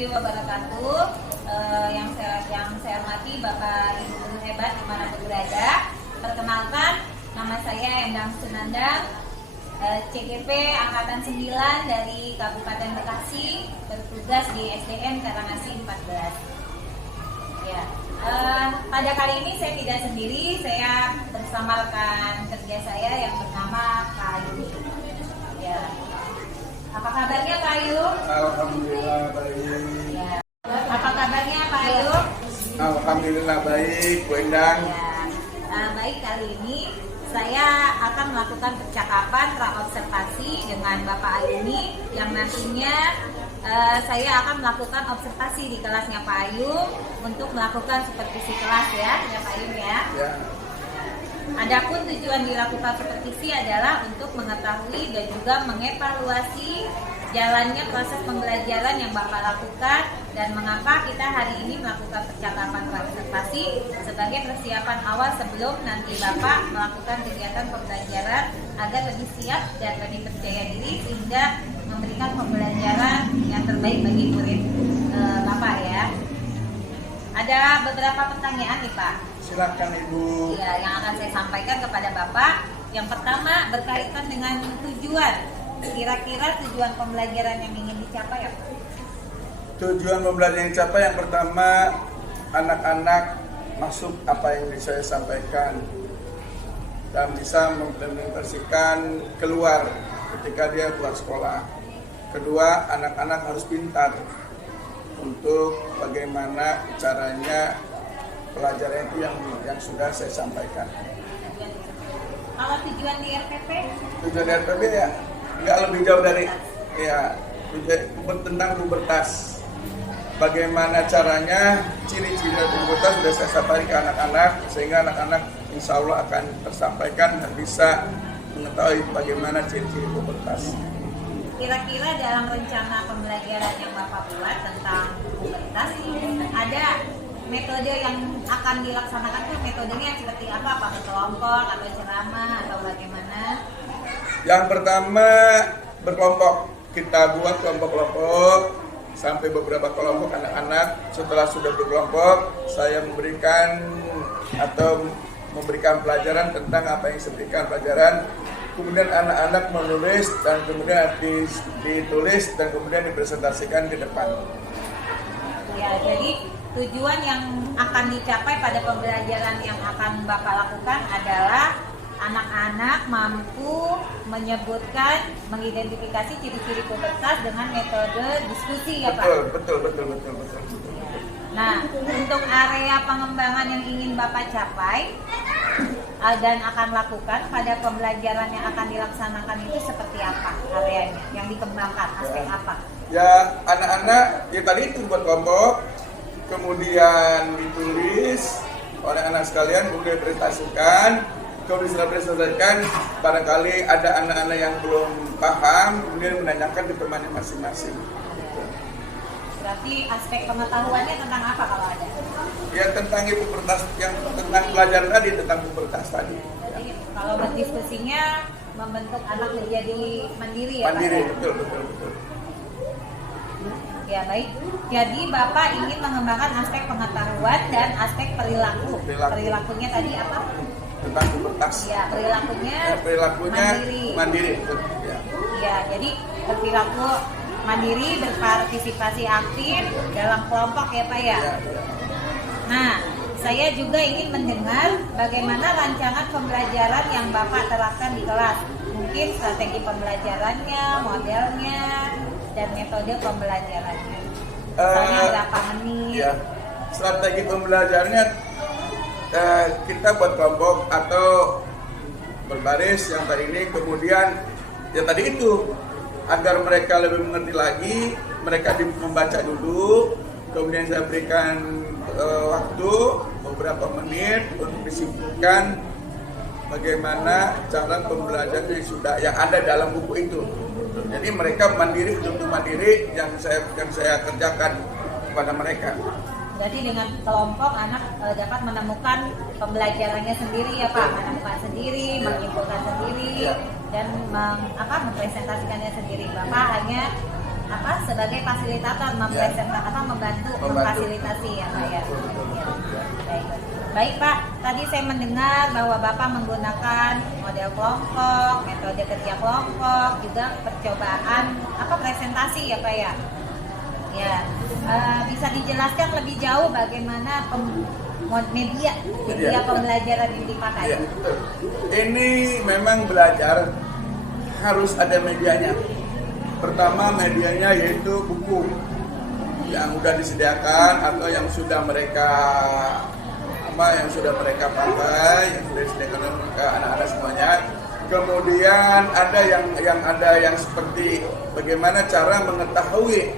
warahmatullahi wabarakatuh. Yang saya hormati Bapak Ibu guru hebat dimanapun berada. Perkenalkan, nama saya Endang Sunandang, CGP Angkatan 9 dari Kabupaten Bekasi, bertugas di SDN Karangasih 14. Ya, pada kali ini saya tidak sendiri, saya bersama rekan kerja saya yang bernama Kak Ayu. Ya, apa kabarnya Kak Ayu? Alhamdulillah baik. Ya. Apa kabarnya Pak Ayu? Alhamdulillah baik, Bu Endang. Ya. Baik, kali ini saya akan melakukan percakapan praobservasi dengan Bapak Ayuni yang nantinya saya akan melakukan observasi di kelasnya Pak Ayu untuk melakukan supervisi kelas ya Pak Ayu ya. Ya. Adapun tujuan dilakukan supervisi adalah untuk mengetahui dan juga mengevaluasi jalannya proses pembelajaran yang Bapak lakukan dan mengapa kita hari ini melakukan percakapan observasi sebagai persiapan awal sebelum nanti Bapak melakukan kegiatan pembelajaran agar lebih siap dan lebih percaya diri sehingga memberikan pembelajaran yang terbaik bagi murid Bapak ya. Ada beberapa pertanyaan nih Pak. Silakan Ibu. Ya, yang akan saya sampaikan kepada Bapak. Yang pertama berkaitan dengan tujuan. Kira-kira tujuan pembelajaran yang ingin dicapai apa? Tujuan pembelajaran yang dicapai yang pertama, anak-anak masuk apa yang saya sampaikan dan bisa mengimplementasikan keluar ketika dia keluar sekolah. Kedua, anak-anak harus pintar untuk bagaimana caranya pelajaran itu yang sudah saya sampaikan. Kalau tujuan di RPP? Tujuan di RPP ya nggak lebih jauh dari ya tentang pubertas. Bagaimana caranya, ciri-ciri pubertas sudah saya sampaikan ke anak-anak sehingga anak-anak insya Allah akan tersampaikan dan bisa mengetahui bagaimana ciri-ciri pubertas. Kira-kira dalam rencana pembelajaran yang Bapak buat tentang pubertas ada metode yang akan dilaksanakan tuh metodenya seperti apa? Apakah kelompok atau ceramah atau bagaimana? Yang pertama berkelompok, kita buat kelompok-kelompok sampai beberapa kelompok anak-anak. Setelah sudah berkelompok, saya memberikan pelajaran tentang apa yang saya berikan pelajaran. Kemudian anak-anak menulis dan kemudian ditulis dan kemudian dipresentasikan di depan. Ya, jadi tujuan yang akan dicapai pada pembelajaran yang akan Bapak lakukan adalah anak-anak mampu menyebutkan, mengidentifikasi ciri-ciri pubertas dengan metode diskusi ya Pak? Betul. Nah, untuk area pengembangan yang ingin Bapak capai dan akan lakukan pada pembelajaran yang akan dilaksanakan itu seperti apa areanya yang dikembangkan, aspek apa? Ya, anak-anak ya tadi itu buat kelompok, kemudian ditulis oleh anak sekalian, kemudian dipresentasikan. Kalau sudah presentasikan, barangkali ada anak-anak yang belum paham, kemudian menanyakan di temannya masing-masing. Berarti aspek pengetahuannya tentang apa kalau ada? Ya tentang pubertas, yang tentang pelajaran tadi, tentang pubertas tadi. Jadi kalau berdiskusinya membentuk anak menjadi mandiri ya Mandiri, Pak? betul. Ya baik. Jadi Bapak ingin mengembangkan aspek pengetahuan dan aspek perilaku. Perilakunya tadi apa? Tentang pubertas. Ya, Perilakunya mandiri. Betul. Ya. Ya, jadi berperilaku mandiri, berpartisipasi aktif dalam kelompok ya Pak ya. Ya. Nah, saya juga ingin mendengar bagaimana rancangan pembelajaran yang Bapak terapkan di kelas. Mungkin strategi pembelajarannya, modelnya, dan metode pembelajarannya. Misalnya berapa menit? Ya. Strategi pembelajarannya kita buat kelompok atau berbaris yang tadi ini, kemudian ya tadi itu agar mereka lebih mengerti lagi, mereka membaca dulu, kemudian saya berikan waktu beberapa menit untuk disimpulkan bagaimana cara pembelajaran yang ada dalam buku itu. Jadi mereka mandiri, betul-betul mandiri yang saya kerjakan kepada mereka. Berarti dengan kelompok anak dapat menemukan pembelajarannya sendiri ya Pak, menemukan sendiri, menyimpulkan sendiri, dan mempresentasikannya sendiri. Bapak hanya sebagai fasilitator membantu memfasilitasi ya Pak ya. Baik Pak, tadi saya mendengar bahwa Bapak menggunakan model kelompok, metode kerja kelompok, juga percobaan presentasi ya Pak ya. Ya, bisa dijelaskan lebih jauh bagaimana media pembelajaran yang dipakai? Ya, ini memang belajar harus ada medianya. Pertama medianya yaitu buku yang sudah disediakan atau yang sudah mereka pakai, yang sudah disediakan ke anak-anak semuanya. Kemudian ada yang seperti bagaimana cara mengetahui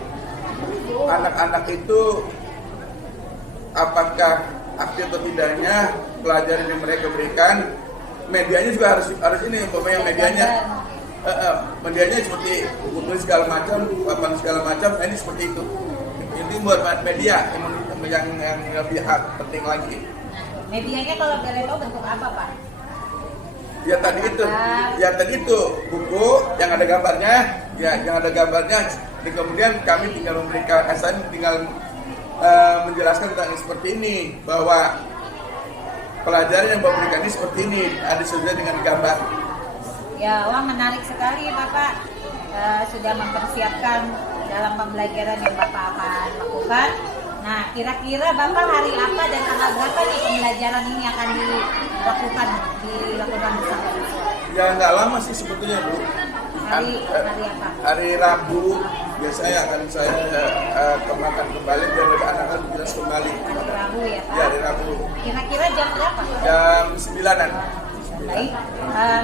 anak-anak itu apakah aktif atau tidaknya pelajaran yang mereka berikan. Medianya juga harus ini, umpamanya medianya seperti buku tulis segala macam, papan segala macam, ini seperti itu. Ini buat media yang lebih penting lagi. Medianya kalau boleh tahu bentuk apa Pak? Ya tadi itu buku yang ada gambarnya, kemudian kami tinggal memberikan menjelaskan tentang seperti ini, bahwa pelajaran yang Bapak berikan ini seperti ini, ada sesuai dengan gambar. Ya, wah menarik sekali Bapak sudah mempersiapkan dalam pembelajaran yang Bapak akan lakukan. Nah, kira-kira Bapak hari apa dan tanggal berapa nih pembelajaran ini akan dilakukan bersama siswa? Ya nggak lama sih sebetulnya Bu. Hari apa? Hari Rabu biasanya akan saya kembangkan kembali biar ada anak-anak jelas kembali. Hari Rabu ya Pak? Ya, hari Rabu. Kira-kira jam berapa? Jam 9-an. Baik,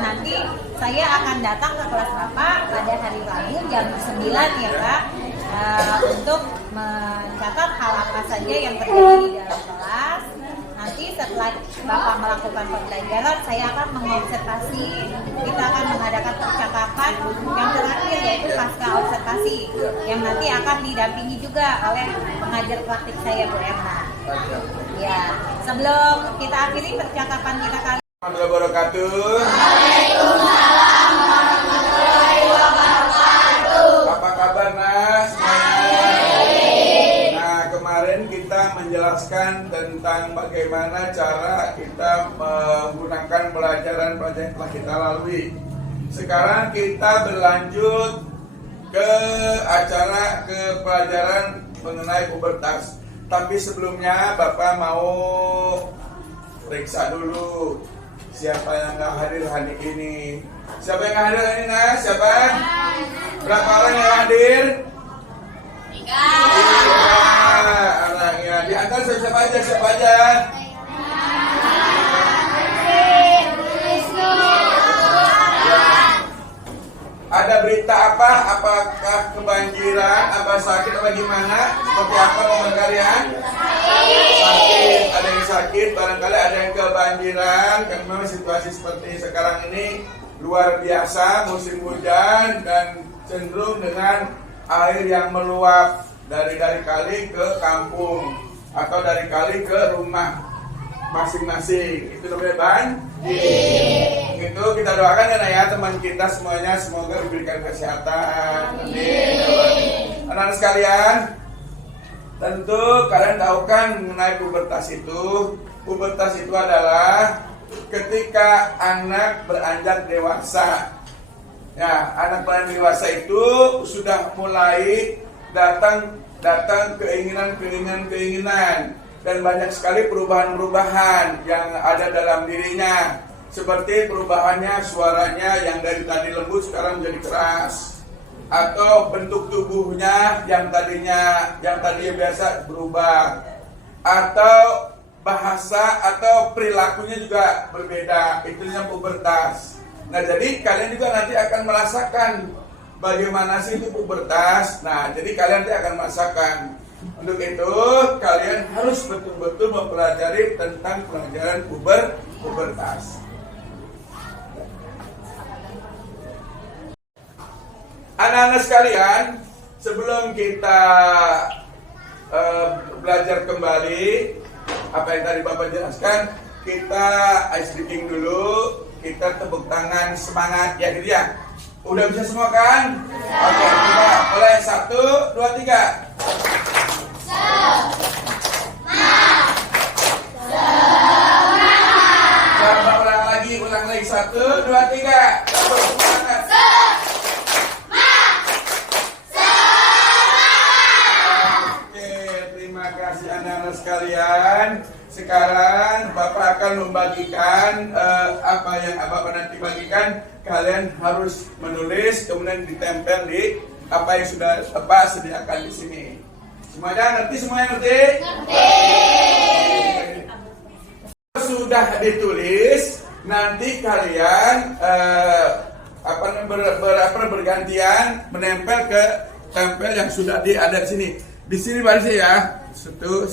nanti saya akan datang ke kelas Bapak pada hari Rabu jam 9 ya Pak, untuk mencatat hal apa saja yang terjadi di dalam kelas. Nanti setelah Bapak melakukan pembelajaran, saya akan mengobservasi. Kita akan mengadakan percakapan yang terakhir, yaitu pasca observasi, yang nanti akan didampingi juga oleh pengajar praktik saya Bu Erna. Ya, sebelum kita akhiri percakapan kita kali Warahmatullahi wabarakatuh. Waalaikumsalam warahmatullahi wabarakatuh. Apa kabar Nas? Nah, kemarin kita menjelaskan tentang bagaimana cara kita menggunakan pelajaran yang telah kita lalui. Sekarang kita berlanjut ke pelajaran mengenai pubertas. Tapi sebelumnya Bapak mau periksa dulu siapa yang nggak hadir hari ini. Siapa yang nggak hadir hari ini, Nas? Siapa? Berapa orang yang hadir? 3 anaknya. Diantar siapa aja? Ada berita apa? Apakah kebanjiran? Apa sakit? Apa gimana? Seperti apa momen kalian? Sakit. Ada yang sakit, barangkali ada yang kebanjiran. Karena memang situasi seperti sekarang ini luar biasa, musim hujan dan cenderung dengan air yang meluap dari kali ke kampung atau dari kali ke rumah masing-masing. Itu namanya banjir. Itu kita doakan ya teman kita semuanya, semoga diberikan kesehatan. Anak-anak sekalian, tentu kalian tahu kan mengenai pubertas itu. Pubertas itu adalah ketika anak beranjak dewasa. Ya, anak beranjak dewasa itu sudah mulai datang keinginan dan banyak sekali perubahan-perubahan yang ada dalam dirinya. Seperti perubahannya suaranya yang dari tadi lembut sekarang menjadi keras, atau bentuk tubuhnya yang tadinya biasa berubah, atau bahasa atau perilakunya juga berbeda. Itunya pubertas. Nah, jadi kalian juga nanti akan merasakan bagaimana sih itu pubertas. Nah, jadi kalian nanti akan merasakan. Untuk itu kalian harus betul-betul mempelajari tentang pelajaran pubertas. Anak-anak sekalian, sebelum kita belajar kembali apa yang tadi Bapak jelaskan, kita ice breaking dulu, kita tepuk tangan semangat ya gitu ya, Udah bisa semua kan? Oke, kita mulai 1, 2, 3. Coba ulang lagi 1, 2, 3. Semangat. Oke, terima kasih anak-anak sekalian. Sekarang Bapak akan membagikan apa yang Bapak nanti bagikan. Kalian harus menulis kemudian ditempel di apa yang sudah Bapak sediakan di sini. Semuanya ngerti? Semuanya ngerti? Sudah ditulis, nanti kalian bergantian menempel ke tempel yang sudah ada di sini. Di sini barisnya ya, satu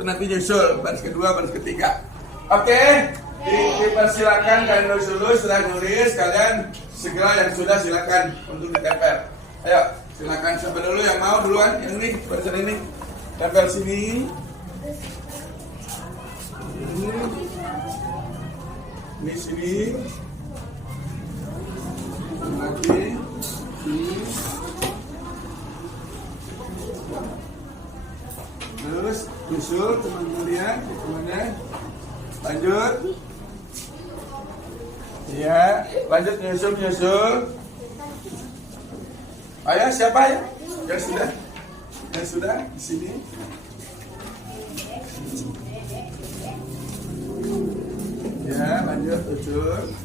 nanti nyusul, baris kedua, baris ketiga. Oke, dipersilakan kalian nulis dulu, sudah nulis kalian segera yang sudah silakan untuk ditempel. Ayo, silakan siapa dulu yang mau duluan, yang ini barisan ini, tempel sini. Ini sini. Lagi sini. Terus nyusul teman-teman, lanjut. Ya, lanjut nyusul. Ayo siapa ya? Yang sudah di sini. Ya, lanjut nyusul.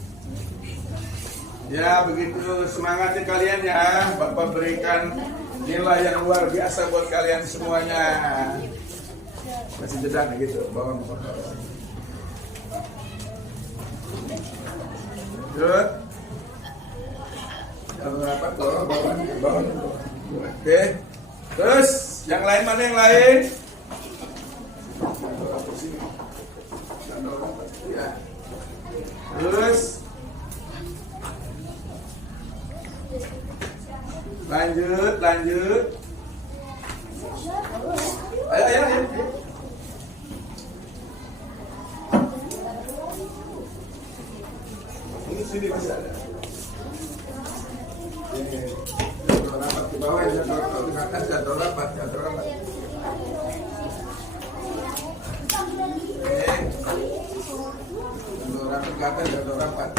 Ya, begitu semangatnya kalian ya. Bapak berikan nilai yang luar biasa buat kalian semuanya. Masih jeda gitu, bawa motor. Lanjut. Yang rapat bawa. Oke. Terus yang lain mana yang lain? Ya. Terus lanjut. Ayo. Ini sini masih ada. Ini jadwal rapat di bawah, jadwal di atas, jadwal rapat. Jadwal rapat ke atas, jadwal rapat.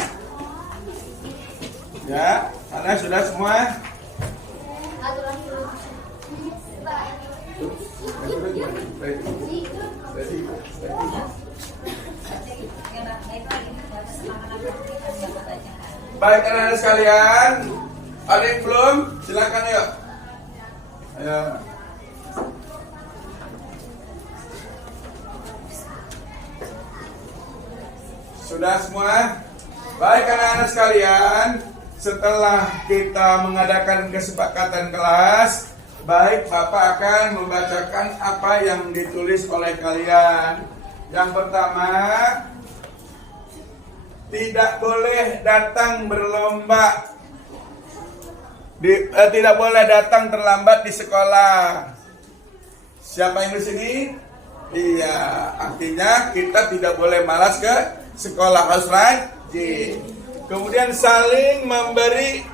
Ya, sana sudah semua. Baik anak-anak sekalian, ada yang belum? Silakan yuk. Ayo. Sudah semua? Baik anak-anak sekalian, setelah kita mengadakan kesepakatan kelas, baik Bapak akan membacakan apa yang ditulis oleh kalian. Yang pertama, tidak boleh datang berlomba, tidak boleh datang terlambat di sekolah. Siapa yang di sini? Iya, artinya kita tidak boleh malas ke sekolah, harus rajin. Kemudian saling memberi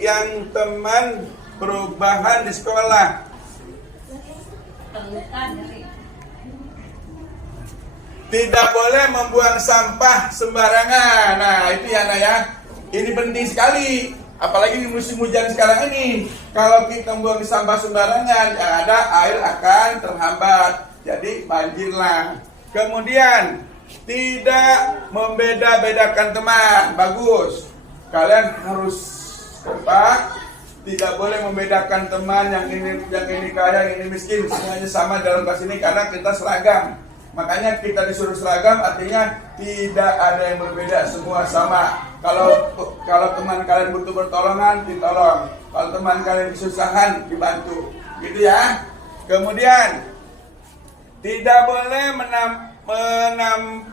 yang teman perubahan di sekolah. Tidak boleh membuang sampah sembarangan. Nah, itu ya, Nak ya. Ini penting sekali. Apalagi di musim hujan sekarang ini. Kalau kita membuang sampah sembarangan, yang ada air akan terhambat. Jadi banjirlah. Kemudian tidak membeda-bedakan teman. Bagus. Kalian harus kompak. Tidak boleh membedakan teman yang ini kaya, yang ini miskin. Semuanya sama dalam kelas ini karena kita seragam. Makanya kita disuruh seragam, artinya tidak ada yang berbeda, semua sama. Kalau teman kalian butuh pertolongan, ditolong. Kalau teman kalian kesusahan, dibantu. Gitu ya. Kemudian tidak boleh menampar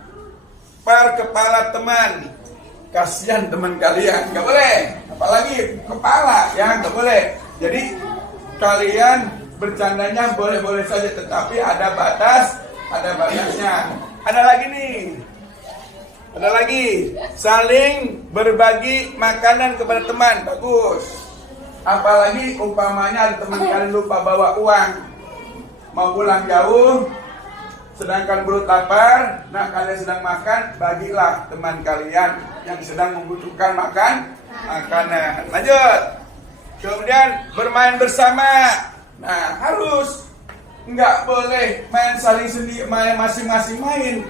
kepala teman. Kasihan teman kalian, nggak boleh. Apalagi kepala, ya nggak boleh. Jadi kalian bercandanya boleh-boleh saja, tetapi ada batas. Ada batasnya. Ada lagi nih. Ada lagi, saling berbagi makanan kepada teman, bagus. Apalagi umpamanya ada teman kalian lupa bawa uang, mau pulang jauh, sedangkan perut lapar, nah kalian sedang makan, bagilah teman kalian yang sedang membutuhkan makanan. Lanjut. Kemudian bermain bersama. Nah, harus nggak boleh main saling sendiri, main masing-masing main.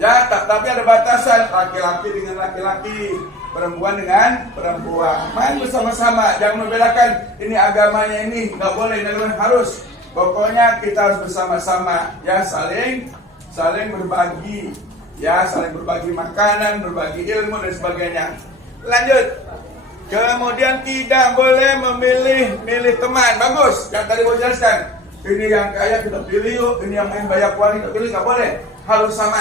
Ya, tapi ada batasan, laki-laki dengan laki-laki, perempuan dengan perempuan. Main bersama-sama, jangan membedakan ini agamanya ini, nggak boleh, harus. Pokoknya kita harus bersama-sama, ya saling berbagi, ya saling berbagi makanan, berbagi ilmu dan sebagainya. Lanjut. Kemudian tidak boleh memilih teman, bagus. Yang tadi mau jelaskan, ini yang kaya kita pilih yuk, ini yang main banyak uang kita pilih, nggak boleh, harus sama.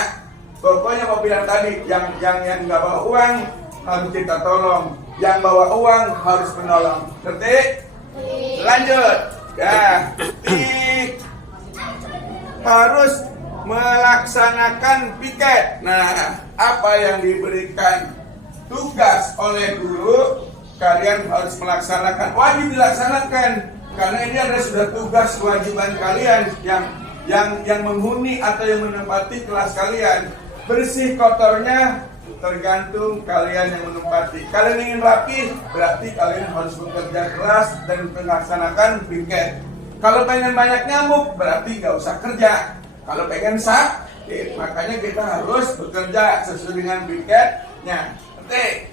Pokoknya mau bilang tadi, yang nggak bawa uang harus kita tolong, yang bawa uang harus menolong. Ngerti? Lanjut. Ya, harus melaksanakan piket. Nah, apa yang diberikan tugas oleh guru, kalian harus melaksanakan, wajib dilaksanakan, karena ini adalah sudah tugas kewajiban kalian yang menghuni atau yang menempati kelas kalian. Bersih kotornya tergantung kalian yang menempati. Kalian ingin rapi, berarti kalian harus bekerja keras dan melaksanakan piket. Kalau pengen banyak nyamuk, berarti nggak usah kerja. Kalau pengen sakit, makanya kita harus bekerja sesuai dengan piketnya. Oke,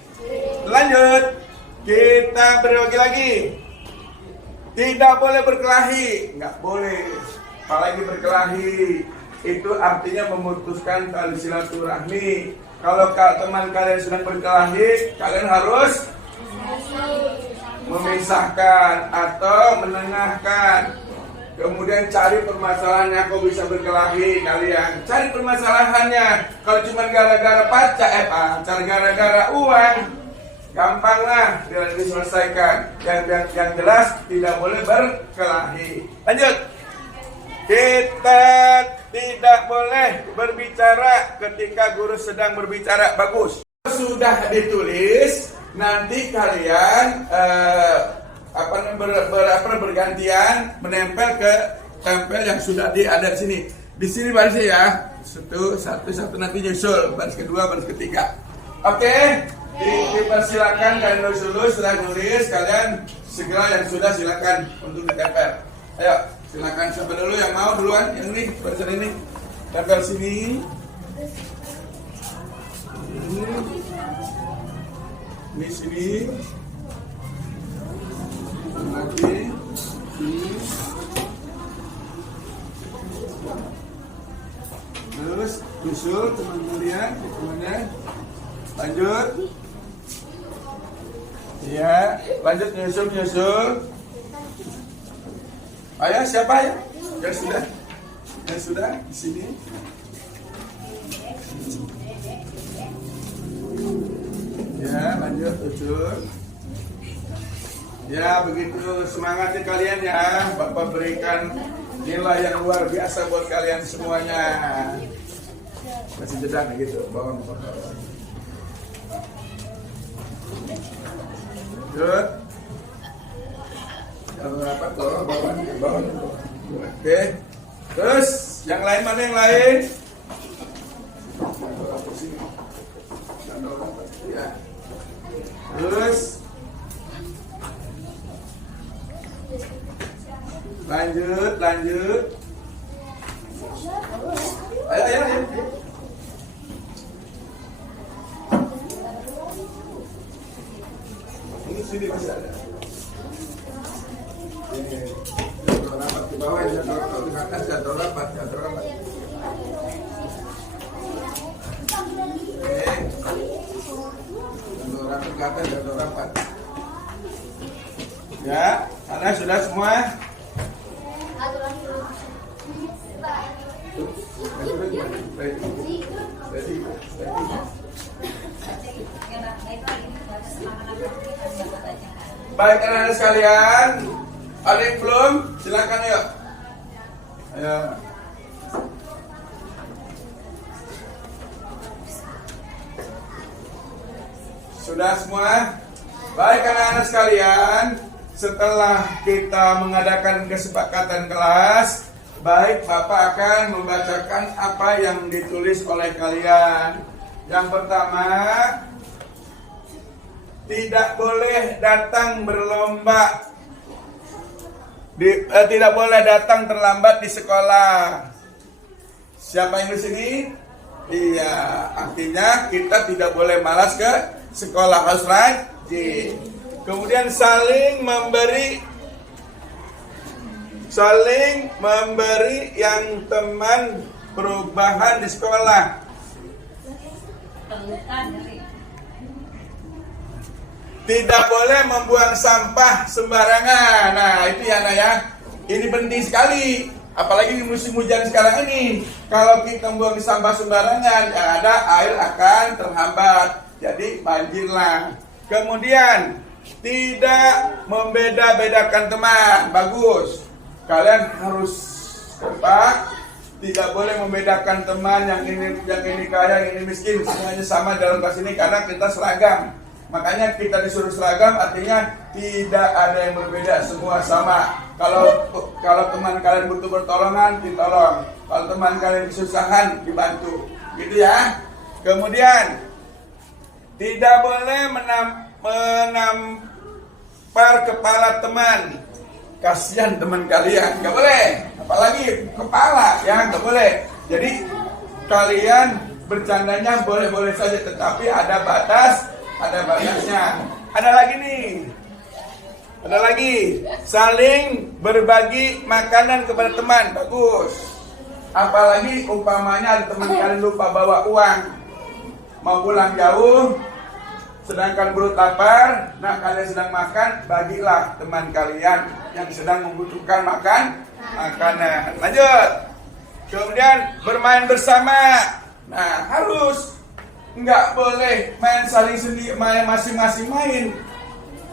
lanjut. Kita berbagi lagi. Tidak boleh berkelahi, nggak boleh. Apalagi berkelahi, itu artinya memutuskan tali silaturahmi. Kalau teman kalian sedang berkelahi, kalian harus memisahkan atau menengahkan. Kemudian cari permasalahannya, kok bisa berkelahi kalian. Cari permasalahannya. Kalau cuma gara-gara pacar, gara-gara uang, gampang lah diselesaikan. Yang jelas tidak boleh berkelahi. Lanjut. Kita tidak boleh berbicara ketika guru sedang berbicara, bagus. Sudah ditulis, nanti kalian bergantian menempel ke tempel yang sudah ada di sini. Di sini barisnya ya, satu nanti nyusul, baris kedua, baris ketiga. Oke, dipersilakan kalian dulu setelah nulis, kalian segera yang sudah silakan untuk ditempel. Ayo. Silakan siapa dulu yang mau duluan, yang ini, barisan ini, tempel sini. Ini sini. Lagi sini. Terus susul teman-teman, temannya. Lanjut. Ya, lanjut nyusul. Ayo siapa ya? Yang sudah di sini. Ya, lanjut tujuh. Ya, begitu semangatnya kalian ya. Bapak berikan nilai yang luar biasa buat kalian semuanya. Masih jeda gitu, bawa motor. Lanjut. Bawah. Oke. Terus yang lain mana yang lain? Ya. Terus lanjut. Ayo. Ini sini masih ada. Jatuh rapat ke bawah, jatuh rapat ke atas, jatuh rapat. Jatuh rapat ke atas, jatuh rapat. Ya, sana sudah semua. Baik anak-anak sekalian, ada yang belum? Silakan yuk. Ayo. Sudah semua? Baik anak-anak sekalian, setelah kita mengadakan kesepakatan kelas, baik Bapak akan membacakan apa yang ditulis oleh kalian. Yang pertama, tidak boleh datang berlomba, tidak boleh datang terlambat di sekolah. Siapa yang di sini? Iya, artinya kita tidak boleh malas ke sekolah, harus rajin. Kemudian saling memberi yang teman perubahan di sekolah. Tidak boleh membuang sampah sembarangan. Nah, itu ya Nak ya. Ini penting sekali. Apalagi di musim hujan sekarang ini. Kalau kita membuang sampah sembarangan, yang ada air akan terhambat. Jadi banjirlah. Kemudian tidak membeda-bedakan teman. Bagus. Kalian harus kompak. Tidak boleh membedakan teman yang ini kaya, yang ini miskin. Semuanya sama dalam kelas ini karena kita seragam. Makanya kita disuruh seragam, artinya tidak ada yang berbeda, semua sama. Kalau teman kalian butuh pertolongan, ditolong. Kalau teman kalian kesusahan, dibantu. Gitu ya. Kemudian tidak boleh menampar kepala teman. Kasihan teman kalian, nggak boleh. Apalagi kepala, ya nggak boleh. Jadi kalian bercandanya boleh-boleh saja, tetapi ada batas. Ada batasnya. Ada lagi nih. Ada lagi. Saling berbagi makanan kepada teman. Bagus. Apalagi umpamanya ada teman kalian lupa bawa uang. Mau pulang jauh. Sedangkan perut lapar. Nah, kalian sedang makan. Bagilah teman kalian yang sedang membutuhkan makanan. Lanjut. Kemudian bermain bersama. Nah, harus. Nggak boleh main saling sendiri, main masing-masing main.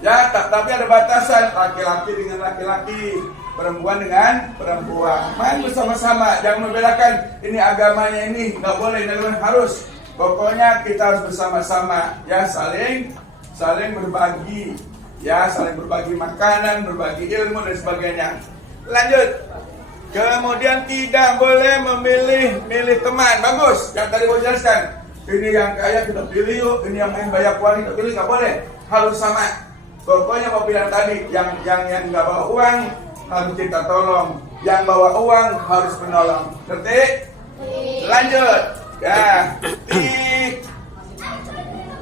Ya, tapi ada batasan. Laki-laki dengan laki-laki, perempuan dengan perempuan. Main bersama-sama, jangan membedakan ini agamanya ini. Nggak boleh, harus. Pokoknya kita harus bersama-sama. Ya, saling berbagi. Ya, saling berbagi makanan, berbagi ilmu dan sebagainya. Lanjut. Kemudian tidak boleh memilih teman. Bagus, yang tadi mau jelaskan. Ini yang kaya kita pilih yuk, ini yang main banyak uang kita pilih, nggak boleh, harus sama. Pokoknya mau bilang tadi, yang nggak bawa uang harus kita tolong, yang bawa uang harus menolong. Ngerti? Lanjut. Ya,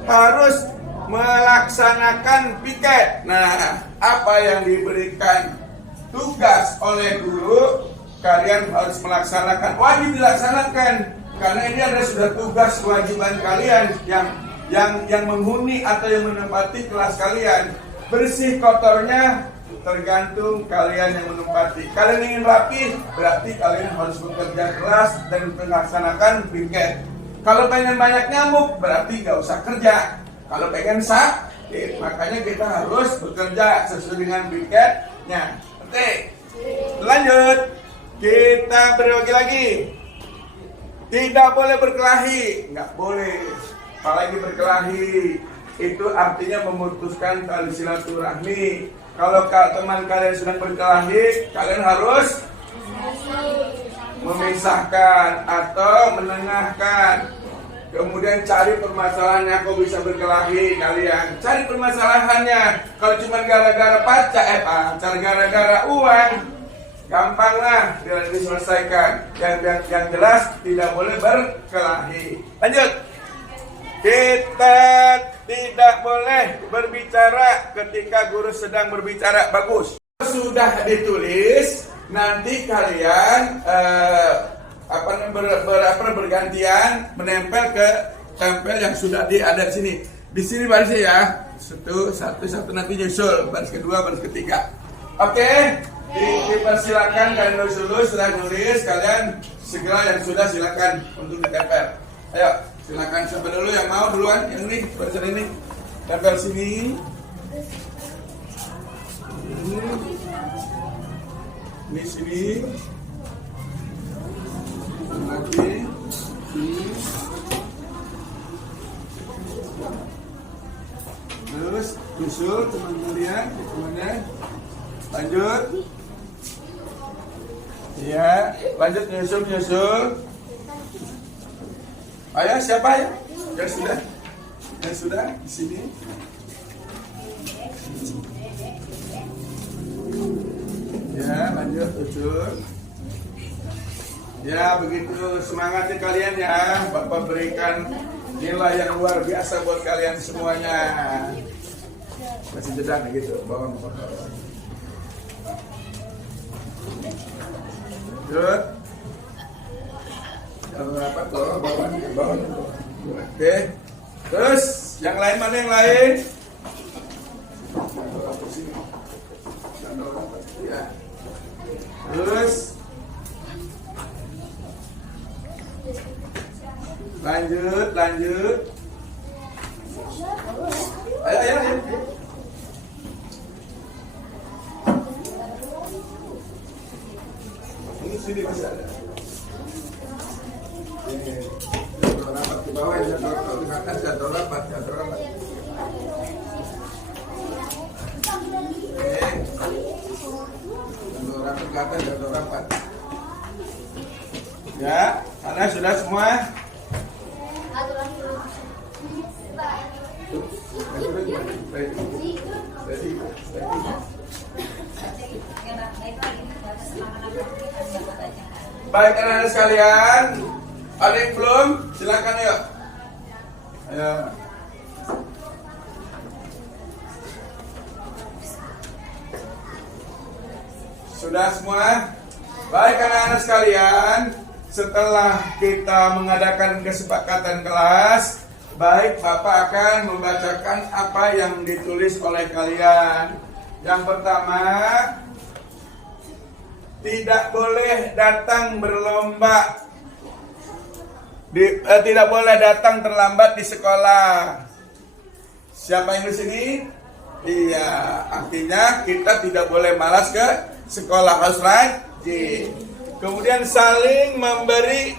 harus melaksanakan piket. Nah, apa yang diberikan tugas oleh guru, kalian harus melaksanakan, wajib dilaksanakan. Karena ini adalah sudah tugas kewajiban kalian yang menghuni atau yang menempati kelas kalian. Bersih kotornya tergantung kalian yang menempati. Kalian ingin rapi, berarti kalian harus bekerja keras dan melaksanakan piket. Kalau pengen banyak nyamuk, berarti nggak usah kerja. Kalau pengen sakit, makanya kita harus bekerja sesuai dengan piketnya. Oke, lanjut. Kita berbagi lagi. Tidak boleh berkelahi, nggak boleh. Apalagi berkelahi, itu artinya memutuskan tali silaturahmi. Kalau teman kalian sedang berkelahi, kalian harus memisahkan atau menengahkan. Kemudian cari permasalahannya, kok bisa berkelahi kalian. Cari permasalahannya. Kalau cuma gara-gara pacar, gara-gara uang, gampang lah diselesaikan. Yang jelas tidak boleh berkelahi. Lanjut. Kita tidak boleh berbicara ketika guru sedang berbicara. Bagus. Sudah ditulis, nanti kalian bergantian menempel ke tempel yang sudah ada di sini. Di sini barisnya ya. Satu nanti nyusul. Baris kedua, baris ketiga. Oke. Dipersilakan kalian dulu sudah nulis, kalian segera yang sudah silakan untuk ditempel. Ayo, silakan siapa dulu yang mau duluan? Yang ini, barisan ini. Tempel sini. Ini sini. Lagi. Sini. nyusul teman kalian, temannya. Lanjut. Iya, lanjut nyusul. Ayo siapa ya? Yang sudah di sini. Ya, lanjut nyusul. Ya, begitu semangatnya kalian ya. Bapak berikan nilai yang luar biasa buat kalian semuanya. Masih jeda gitu, bawa motor. Lanjut. Jangan apa bawa. Oke. Terus yang lain mana yang lain? Ya. Terus lanjut. Ayo. Ini sini masih ada. Jatuh rapat ke bawah, jatuh ke atas, jatuh rapat. Jatuh rapat ke atas, jatuh rapat. Ya, sana sudah semua. Baik anak-anak sekalian, ada yang belum? Silakan yuk. Ayo. Sudah semua? Baik anak-anak sekalian, setelah kita mengadakan kesepakatan kelas, baik Bapak akan membacakan apa yang ditulis oleh kalian. Yang pertama, tidak boleh datang berlomba, tidak boleh datang terlambat di sekolah. Siapa yang di sini? Iya, artinya kita tidak boleh malas ke sekolah, harus rajin. Kemudian saling memberi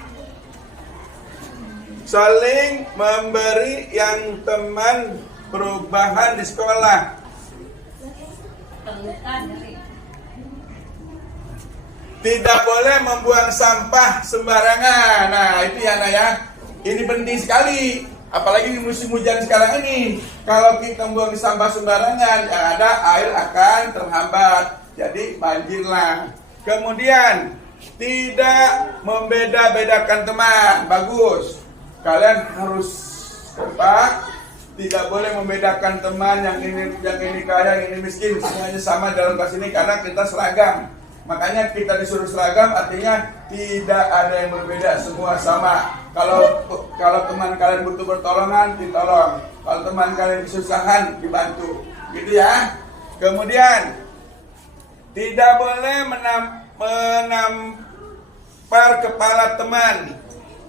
yang teman perubahan di sekolah. Tidak boleh membuang sampah sembarangan. Nah, itu ya, Nak ya. Ini penting sekali. Apalagi di musim hujan sekarang ini. Kalau kita membuang sampah sembarangan, yang ada air akan terhambat. Jadi banjirlah. Kemudian tidak membeda-bedakan teman. Bagus. Kalian harus kompak. Tidak boleh membedakan teman yang ini kaya, yang ini miskin. Semuanya sama dalam kelas ini karena kita seragam. Makanya kita disuruh seragam, artinya tidak ada yang berbeda, semua sama. Kalau teman kalian butuh pertolongan, ditolong. Kalau teman kalian kesusahan, dibantu. Gitu ya. Kemudian tidak boleh menampar kepala teman.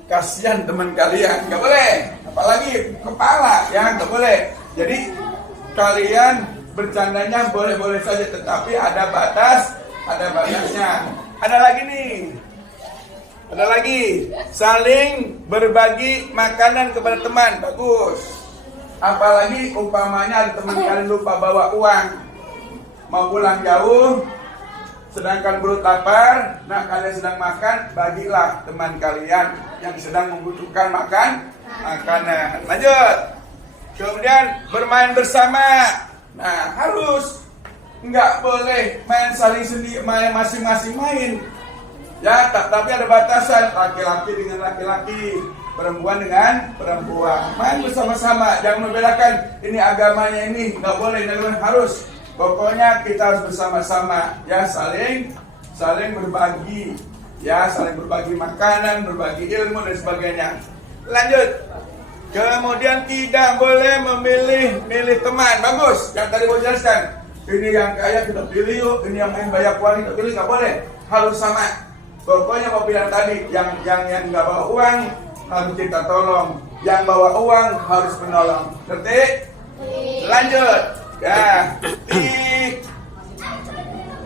Kasihan teman kalian, nggak boleh. Apalagi kepala, ya nggak boleh. Jadi kalian bercandanya boleh-boleh saja, tetapi ada batasnya. Ada lagi saling berbagi makanan kepada teman. Bagus. Apalagi umpamanya ada teman kalian lupa bawa uang, mau pulang jauh, sedangkan perut lapar. Nah, kalian sedang makan, bagilah teman kalian yang sedang membutuhkan makanan. Lanjut. Kemudian bermain bersama. Nah, harus. Nggak boleh main saling sendiri, main masing-masing main. Ya, tapi ada batasan. Laki-laki dengan laki-laki, perempuan dengan perempuan. Main bersama-sama, jangan membedakan ini agamanya ini. Nggak boleh, harus. Pokoknya kita harus bersama-sama. Ya, saling berbagi. Ya, saling berbagi makanan, berbagi ilmu dan sebagainya. Lanjut. Kemudian tidak boleh memilih teman. Bagus. Yang tadi mau jelaskan. Ini yang kaya kita pilih yuk, ini yang main banyak uang kita pilih, nggak boleh, harus sama. Pokoknya mau bilang tadi, yang nggak bawa uang harus kita tolong, yang bawa uang harus menolong. Ngerti? Lanjut. Ya,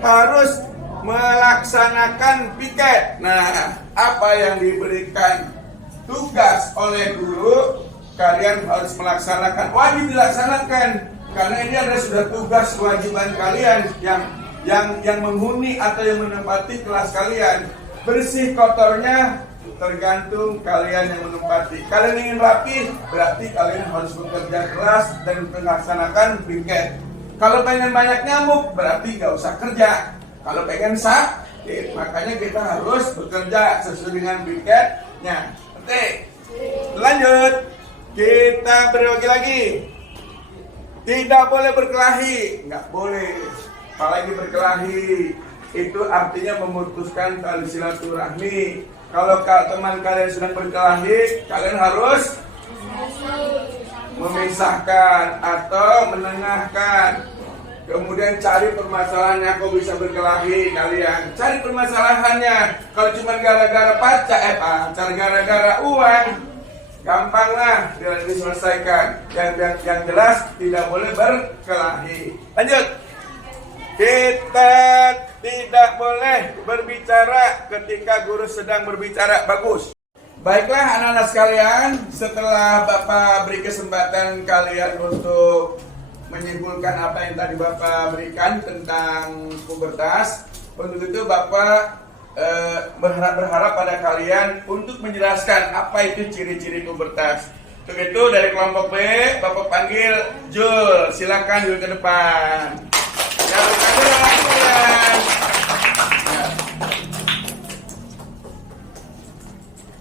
harus melaksanakan piket. Nah, apa yang diberikan tugas oleh guru, kalian harus melaksanakan, wajib dilaksanakan. Karena ini adalah sudah tugas kewajiban kalian yang menghuni atau yang menempati kelas kalian. Bersih kotornya tergantung kalian yang menempati. Kalian ingin rapi, berarti kalian harus bekerja keras dan melaksanakan briket. Kalau pengen banyak nyamuk, berarti gak usah kerja. Kalau pengen sakit, makanya kita harus bekerja sesuai dengan briketnya. Oke, lanjut. Kita berbagi lagi. Tidak boleh berkelahi, nggak boleh. Apalagi berkelahi, itu artinya memutuskan tali silaturahmi. Kalau teman kalian sedang berkelahi, kalian harus memisahkan atau menengahkan. Kemudian cari permasalahannya. Kok bisa berkelahi kalian? Cari permasalahannya. Kalau cuma gara-gara pacar, gara-gara uang, gampang lah diselesaikan. Yang jelas tidak boleh berkelahi. Lanjut. Kita tidak boleh berbicara ketika guru sedang berbicara. Bagus. Baiklah anak-anak sekalian, setelah Bapak beri kesempatan kalian untuk menyimpulkan apa yang tadi Bapak berikan tentang pubertas, untuk itu Bapak berharap pada kalian untuk menjelaskan apa itu ciri-ciri pubertas. Untuk itu dari kelompok B, Bapak panggil Jul. Silakan Jul ke depan. Ya,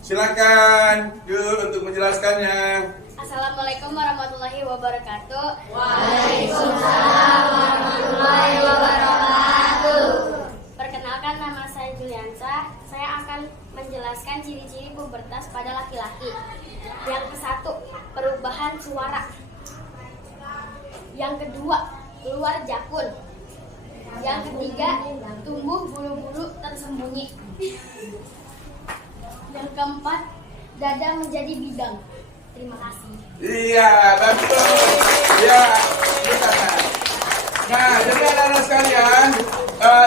silakan Jul untuk menjelaskannya. Assalamualaikum warahmatullahi wabarakatuh. Waalaikumsalam warahmatullahi wabarakatuh. Perkenalkan, nama saya Juliansa. Saya akan menjelaskan ciri-ciri pubertas pada laki-laki. Yang ke-1, perubahan suara. Yang kedua, keluar jakun. Yang ketiga, tumbuh bulu-bulu tersembunyi. Yang keempat, dada menjadi bidang. Terima kasih. Iya, betul. Ya, bukan. Nah, jadi anak-anak sekalian,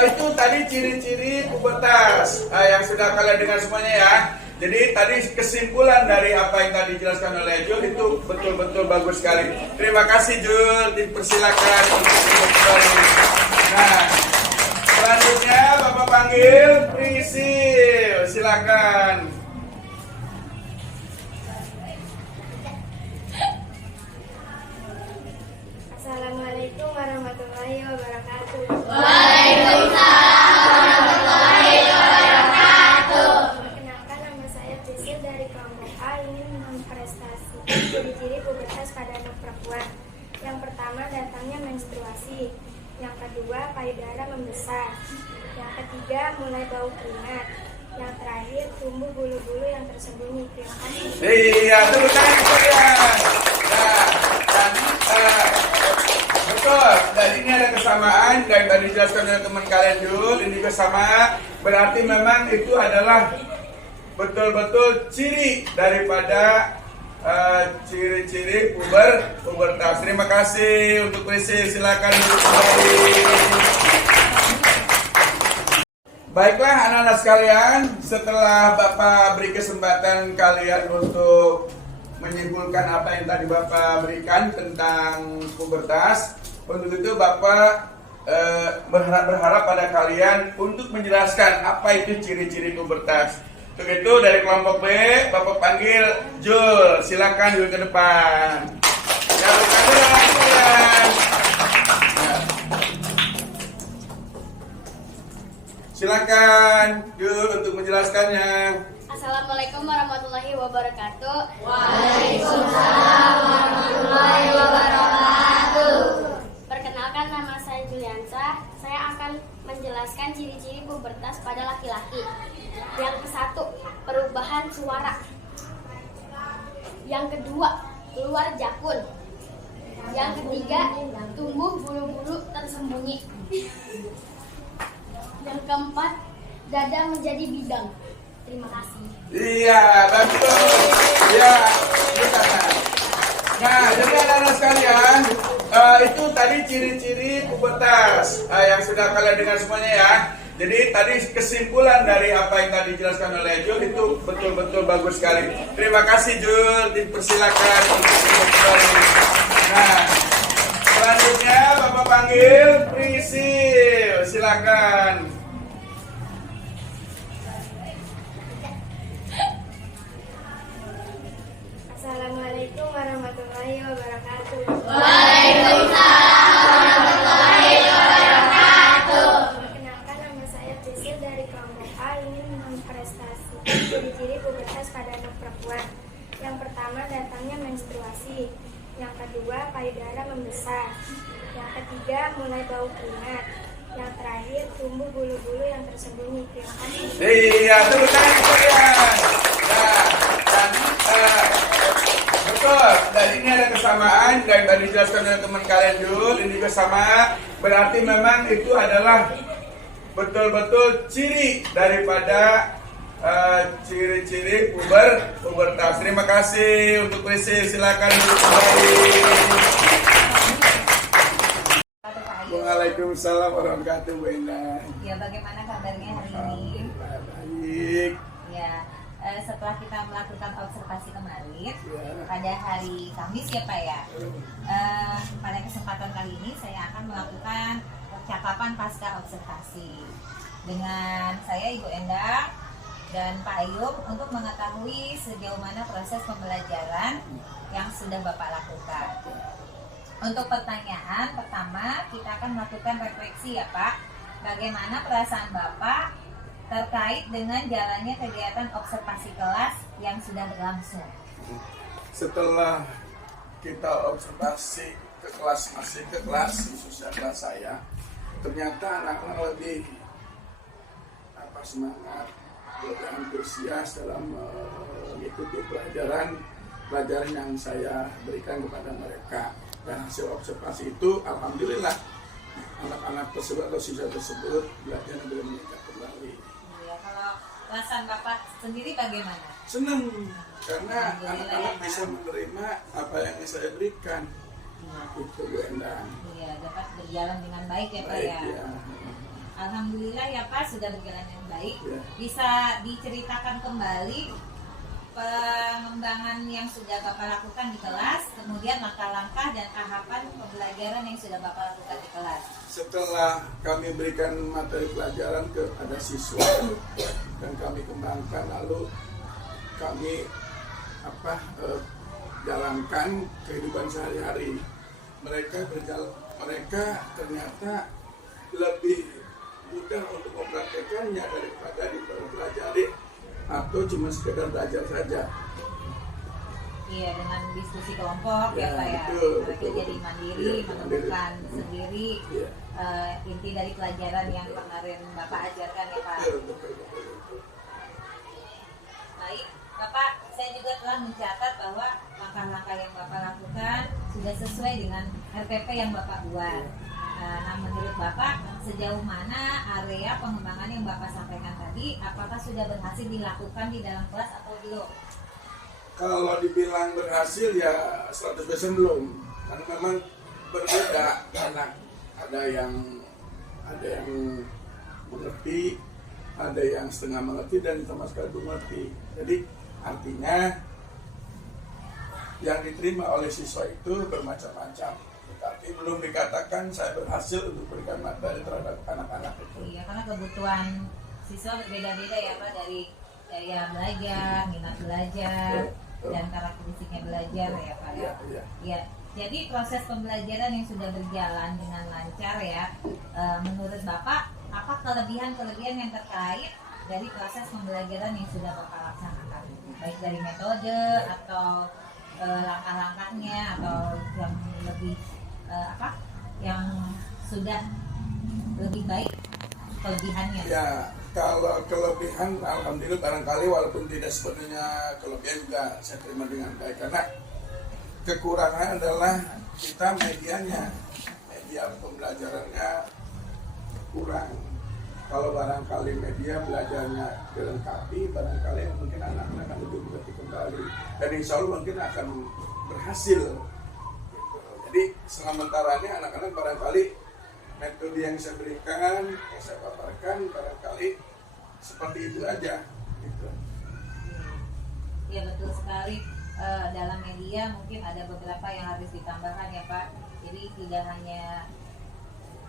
itu tadi ciri-ciri pubertas yang sudah kalian dengar semuanya ya. Jadi tadi kesimpulan dari apa yang tadi dijelaskan oleh Jul itu betul-betul bagus sekali. Terima kasih Jul, dipersilakan untuk kembali. Nah, selanjutnya Bapak panggil Prisil, silakan. Assalamualaikum warahmatullahi wabarakatuh. Waalaikumsalam warahmatullahi wabarakatuh. Perkenalkan, nama saya Prisil dari kelompok A, ingin mempresentasikan ciri-ciri pubertas pada anak perempuan. Yang pertama, datangnya menstruasi. Yang kedua, payudara membesar. Yang ketiga, mulai bau keringat. Yang terakhir, tumbuh bulu-bulu yang tersembunyi. Terima kasih. Iya, tepuk tangan kalian. Betul, dan ini ada kesamaan yang tadi dijelaskan oleh teman kalian Jul. Ini juga sama, berarti memang itu adalah betul-betul ciri daripada ciri-ciri pubertas. Terima kasih untuk Prisi, silakan duduk kembali. Baiklah anak-anak sekalian, setelah Bapak beri kesempatan kalian untuk menyimpulkan apa yang tadi Bapak berikan tentang pubertas, untuk itu Bapak berharap pada kalian untuk menjelaskan apa itu ciri-ciri pubertas. Untuk itu dari kelompok B, Bapak panggil Jul. Silakan Jul ke depan. Ya, silakan Jul untuk menjelaskannya. Assalamualaikum warahmatullahi wabarakatuh. Waalaikumsalam warahmatullahi wabarakatuh. Perkenalkan, nama saya Juliansa. Saya akan menjelaskan ciri-ciri pubertas pada laki-laki. Yang ke-1, perubahan suara. Yang kedua, keluar jakun. Yang ketiga, tumbuh bulu-bulu tersembunyi. Yang keempat, dada menjadi bidang. Terima kasih. Iya, betul. Ya, bukan. Nah, jadi anak-anak sekalian, itu tadi ciri-ciri pubertas yang sudah kalian dengar semuanya ya. Jadi tadi kesimpulan dari apa yang tadi dijelaskan oleh Jul itu betul-betul bagus sekali. Terima kasih Jul, dipersilakan untuk kembali. Nah, Selanjutnya Bapak panggil Prisil, silakan. Assalamualaikum warahmatullahi wabarakatuh. Waalaikumsalam warahmatullahi wabarakatuh. Perkenalkan, nama saya Prisil dari kelompok A, ingin memprestasi ciri-ciri pubertas pada anak perempuan. Yang pertama, datangnya menstruasi. Yang kedua, payudara membesar. Yang ketiga, mulai bau keringat. Yang terakhir, tumbuh bulu-bulu yang tersembunyi. Terima kasih. Iya, tepuk tangan kalian. Nah, dan betul. Dan ini ada kesamaan dari tadi dijelaskan oleh teman kalian Jul. Ini juga sama. Berarti memang itu adalah betul-betul ciri daripada ciri-ciri pubertas. Terima kasih untuk Prisil. Silakan duduk kembali. Waalaikumsalam warahmatullahi wabarakatuh. Ya, bagaimana kabarnya hari ini? Baik. Ya, setelah kita melakukan observasi kemarin pada hari Kamis ya Pak ya. Pada kesempatan kali ini saya akan melakukan percakapan pasca observasi dengan saya Ibu Endang dan Pak Ayub untuk mengetahui sejauh mana proses pembelajaran yang sudah Bapak lakukan. Untuk pertanyaan pertama, kita akan melakukan refleksi ya Pak. Bagaimana perasaan Bapak terkait dengan jalannya kegiatan observasi kelas yang sudah berlangsung? Setelah kita observasi ke kelas, masih ke kelas, khususnya kelas saya, ternyata anak-anak lebih semangat, lebih antusias dalam mengikuti pelajaran yang saya berikan kepada mereka. Dan hasil observasi itu, alhamdulillah, anak-anak tersebut atau siswa tersebut belajar lebih meningkat kembali. Ya, kalau perasaan Bapak sendiri bagaimana? Senang, karena anak-anak bisa menerima apa yang saya berikan. Itu Bu Endang. Iya, dapat berjalan dengan baik ya Pak Baik, ya. ya. Alhamdulillah ya Pak, sudah berjalan dengan baik. Ya. Bisa diceritakan kembali pengembangan yang sudah Bapak lakukan di kelas, kemudian langkah-langkah dan tahapan pembelajaran yang sudah Bapak lakukan di kelas. Setelah kami berikan materi pelajaran kepada siswa dan kami kembangkan, lalu kami jalankan kehidupan sehari-hari. Mereka ternyata lebih mudah untuk mempraktekannya daripada dipelajari atau cuma sekedar belajar saja. Iya, dengan diskusi kelompok ya Pak ya. Betul, Mereka betul, jadi betul. mandiri, Iya, menemukan mandiri. sendiri Iya. inti dari pelajaran yang kemarin Bapak ajarkan ya Pak. Betul. Baik, Bapak, saya juga telah mencatat bahwa langkah-langkah yang Bapak lakukan sudah sesuai dengan RPP yang Bapak buat. Nah, menurut Bapak, sejauh mana area pengembangan yang Bapak sampaikan tadi, apakah sudah berhasil dilakukan di dalam kelas atau belum? Kalau dibilang berhasil ya 100% belum, karena memang berbeda anak. Ada yang mengerti, ada yang setengah mengerti dan sama sekali belum mengerti. Jadi artinya yang diterima oleh siswa itu bermacam-macam, tetapi belum dikatakan saya berhasil untuk berikan materi terhadap anak-anak itu. Iya, karena kebutuhan siswa berbeda-beda ya Pak, dari daya belajar, minat belajar, dan karakteristiknya belajar ya Pak ya. Ya. Jadi proses pembelajaran yang sudah berjalan dengan lancar ya, menurut Bapak apa kelebihan-kelebihan yang terkait dari proses pembelajaran yang sudah Bapak laksanakan, baik dari metode atau langkah-langkahnya atau yang lebih yang sudah lebih baik kelebihannya? Ya, kalau kelebihan alhamdulillah barangkali walaupun tidak sepenuhnya kelebihan juga saya terima dengan baik, karena kekurangan adalah kita media pembelajarannya kurang. Kalau barangkali media belajarnya dilengkapi, barangkali mungkin anak-anak akan lebih mengerti kembali dan insya Allah mungkin akan berhasil. Jadi sementaranya anak-anak barangkali metode yang saya berikan, yang saya paparkan barangkali seperti itu aja. Gitu. Ya betul sekali. Dalam media mungkin ada beberapa yang harus ditambahkan ya Pak. Jadi tidak hanya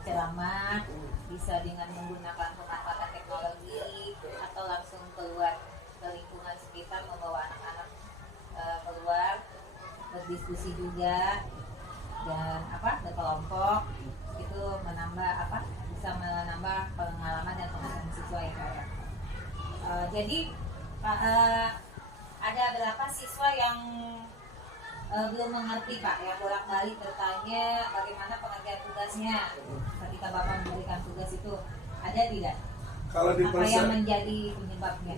ceramah, bisa dengan menggunakan pemanfaatan teknologi atau langsung keluar ke lingkungan sekitar, membawa anak-anak keluar berdiskusi juga dan berkelompok, itu bisa menambah pengalaman dan pengalaman siswa ya Pak ya. Jadi ada berapa siswa yang belum mengerti Pak, yang bolak-balik bertanya bagaimana pengerjaan tugasnya ketika Bapak memberikan tugas itu, ada tidak? Kalau Apa yang menjadi penyebabnya?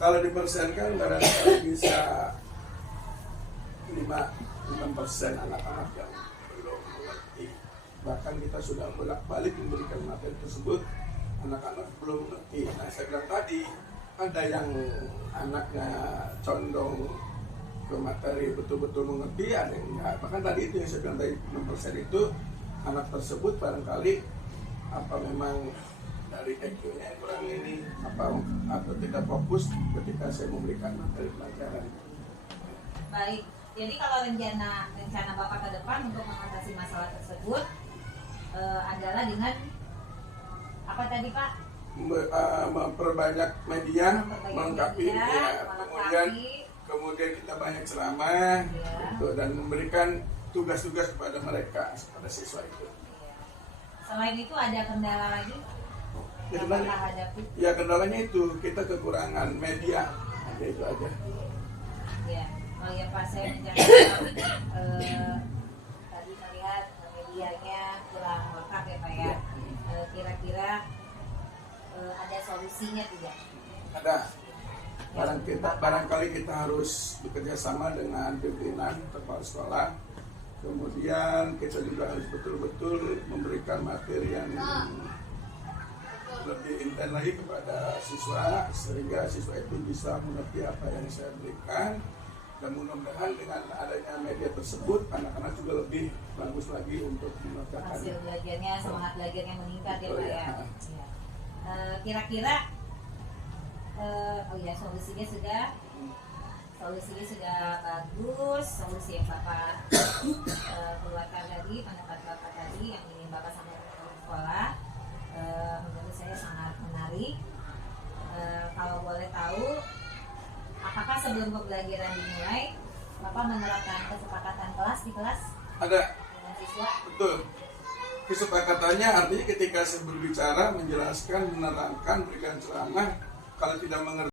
Kalau dipersenkan barangkali bisa 5% anak-anak yang belum mengerti. Bahkan kita sudah bolak-balik memberikan materi tersebut, anak-anak belum mengerti. Nah, saya bilang tadi ada yang anaknya condong ke materi betul-betul mengerti, ada yang enggak. Bahkan tadi itu yang saya bilang tadi 6% itu anak tersebut barangkali memang dari EQ-nya yang kurang ini atau tidak fokus ketika saya memberikan materi pelajaran. Baik, jadi kalau rencana Bapak ke depan untuk mengatasi masalah tersebut adalah dengan apa tadi Pak? Memperbanyak media, melengkapi, kemudian kita banyak ceramah dan memberikan tugas-tugas kepada mereka, kepada siswa itu. Selain itu ada kendala lagi? Ya kendalanya itu kita kekurangan media, itu aja. Ya, oh ya Pak, saya mencatat tadi melihat medianya kurang lengkap ya Pak ya. Kira-kira ada solusinya tidak? Ada. Barangkali kita harus bekerja sama dengan pimpinan kepala sekolah. Kemudian kita juga harus betul-betul memberikan materi yang lebih intens lagi kepada siswa, sehingga siswa itu bisa mengerti apa yang saya berikan. Dan mudah-mudahan dengan adanya media tersebut, anak-anak juga lebih bagus lagi untuk mengerjakan. Hasil belajarnya, semangat belajarnya meningkat ya Pak ya. Kira-kira solusinya sudah bagus, solusi yang Bapak keluarkan tadi, pendapat Bapak tadi yang ingin Bapak sampaikan ke sekolah, menurut saya sangat menarik. Kalau boleh tahu, apakah sebelum pembelajaran dimulai Bapak menerapkan kesepakatan kelas di kelas? Ada. Dengan siswa? Betul. Kesepakatannya artinya ketika saya berbicara, menjelaskan, menerangkan, berikan ceramah, kalau tidak mengerti